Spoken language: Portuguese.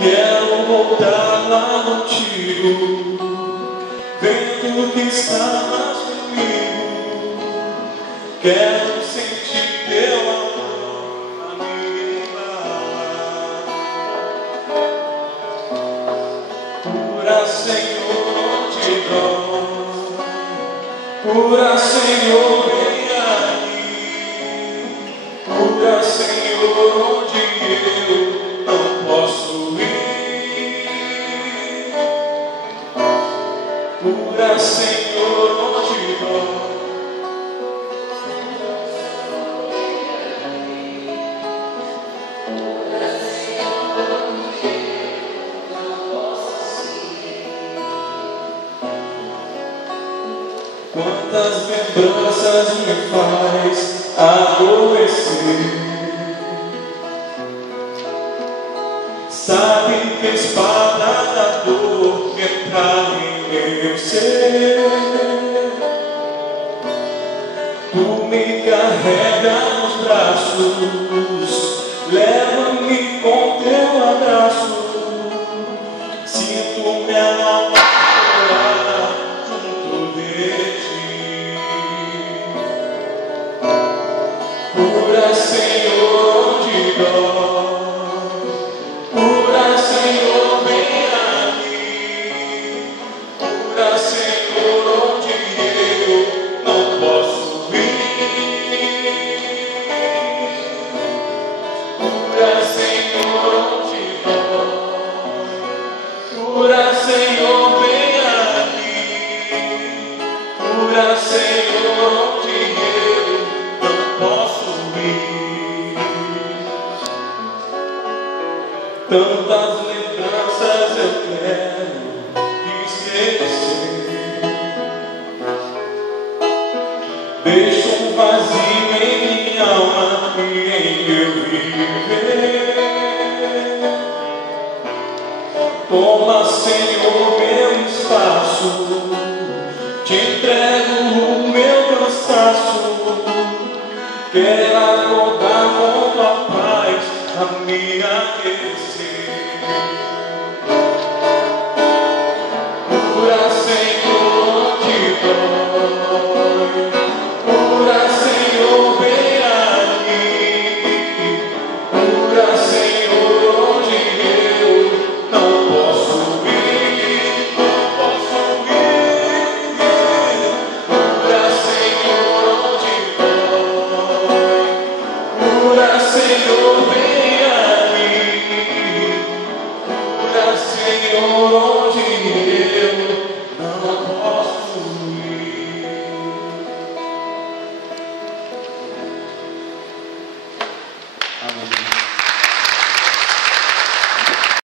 Quero voltar lá contigo, vendo que estavas comigo. Quero sentir teu amor a me embalar. Cura, Senhor, onde dói. Cura, Senhor, vem aí. Cura, Senhor, onde eu não posso ir. Cura, Senhor, onde dói. Quantas lembranças me faz adoecer. Sabe que a espada da dor entra em meu ser. Tu me carrega nos braços, leva-me com teu abraço. Sinto minha alma chorar junto de ti. Cura, Senhor, onde dói. Cura, Senhor, vem aqui. Cura, Senhor, onde eu não posso ir. Cura, Senhor, onde dói. Cura, Senhor, vem aqui. Cura, Senhor, onde eu não posso ir. Tantas lembranças eu quero esquecer. Deixo um vazio em minha alma e em meu viver. Toma, Senhor, meu espaço, te entrego o meu cansaço. Quero acordar com tua paz a me aquecer. Cura, Senhor, onde dói. Cura, Senhor, vem aqui. Cura, Senhor, onde eu não posso ir. Não posso ir. Cura, Senhor, onde dói. Cura, Senhor, vem aqui. Cura, Senhor, onde eu não posso ir. Amém.